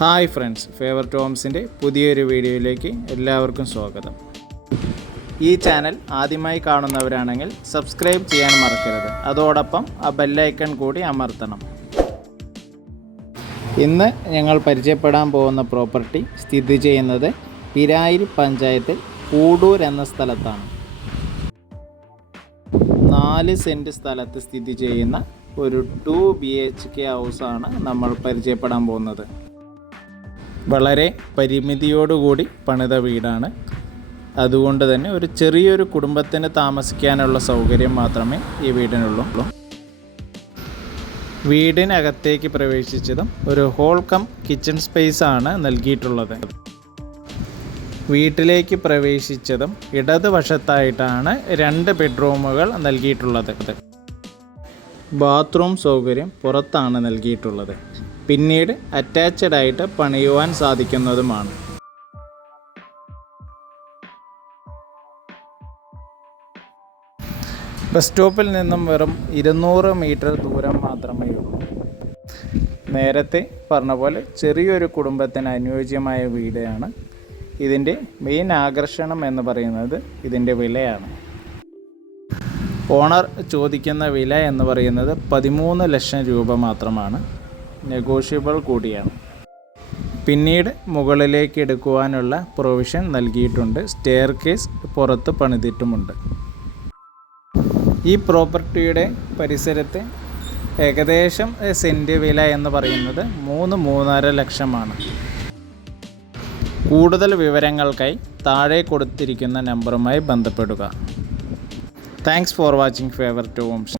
Hi friends, favour ഹോംസിൻ്റെ പുതിയൊരു വീഡിയോയിലേക്ക് എല്ലാവർക്കും സ്വാഗതം. ഈ ചാനൽ ആദ്യമായി കാണുന്നവരാണെങ്കിൽ സബ്സ്ക്രൈബ് ചെയ്യാൻ മറക്കരുത്. അതോടൊപ്പം ആ ബെല്ലൈക്കൺ കൂടി അമർത്തണം. ഇന്ന് ഞങ്ങൾ പരിചയപ്പെടാൻ പോകുന്ന പ്രോപ്പർട്ടി സ്ഥിതി ചെയ്യുന്നത് പിരായിൽ പഞ്ചായത്തിൽ കൂടൂർ എന്ന സ്ഥലത്താണ്. 4 സെൻറ്റ് സ്ഥലത്ത് സ്ഥിതി ചെയ്യുന്ന ഒരു 2 BHK ഹൗസാണ് നമ്മൾ പരിചയപ്പെടാൻ പോകുന്നത്. വളരെ പരിമിതിയോടുകൂടി പണിത വീടാണ്. അതുകൊണ്ട് തന്നെ ഒരു ചെറിയൊരു കുടുംബത്തിന് താമസിക്കാനുള്ള സൗകര്യം മാത്രമേ ഈ വീടിനുള്ളൂ. വീടിനകത്തേക്ക് പ്രവേശിച്ചതും ഒരു ഹോൾ കം കിച്ചൺ സ്പേസ് ആണ് നൽകിയിട്ടുള്ളത്. വീട്ടിലേക്ക് പ്രവേശിച്ചതും ഇടതുവശത്തായിട്ടാണ് 2 ബെഡ്റൂമുകൾ നൽകിയിട്ടുള്ളത്. ബാത്റൂം സൗകര്യം പുറത്താണ് നൽകിയിട്ടുള്ളത്. പിന്നീട് അറ്റാച്ച്ഡ് ആയിട്ട് പണിയുവാൻ സാധിക്കുന്നതുമാണ്. ബസ് സ്റ്റോപ്പിൽ നിന്നും വെറും 200 മീറ്റർ ദൂരം മാത്രമേ ഉള്ളൂ. നേരത്തെ പറഞ്ഞ പോലെ ചെറിയൊരു കുടുംബത്തിന് അനുയോജ്യമായ വീടാണ്. ഇതിൻ്റെ മെയിൻ ആകർഷണം എന്ന് പറയുന്നത് ഇതിൻ്റെ വിലയാണ്. ഓണർ ചോദിക്കുന്ന വില എന്ന് പറയുന്നത് 13 ലക്ഷം രൂപ മാത്രമാണ്. നെഗോഷ്യബിൾ കൂടിയാണ്. പിന്നീട് മുകളിലേക്ക് എടുക്കുവാനുള്ള പ്രൊവിഷൻ നൽകിയിട്ടുണ്ട്. സ്റ്റെയർ കേസ് പുറത്ത് പണിതിട്ടുമുണ്ട്. ഈ പ്രോപ്പർട്ടിയുടെ പരിസരത്ത് ഏകദേശം സെൻറ്റ് വില എന്ന് പറയുന്നത് 3-3.5 ലക്ഷമാണ്. കൂടുതൽ വിവരങ്ങൾക്കായി താഴെ കൊടുത്തിരിക്കുന്ന നമ്പറുമായി ബന്ധപ്പെടുക. Thanks for watching Favour Holmes.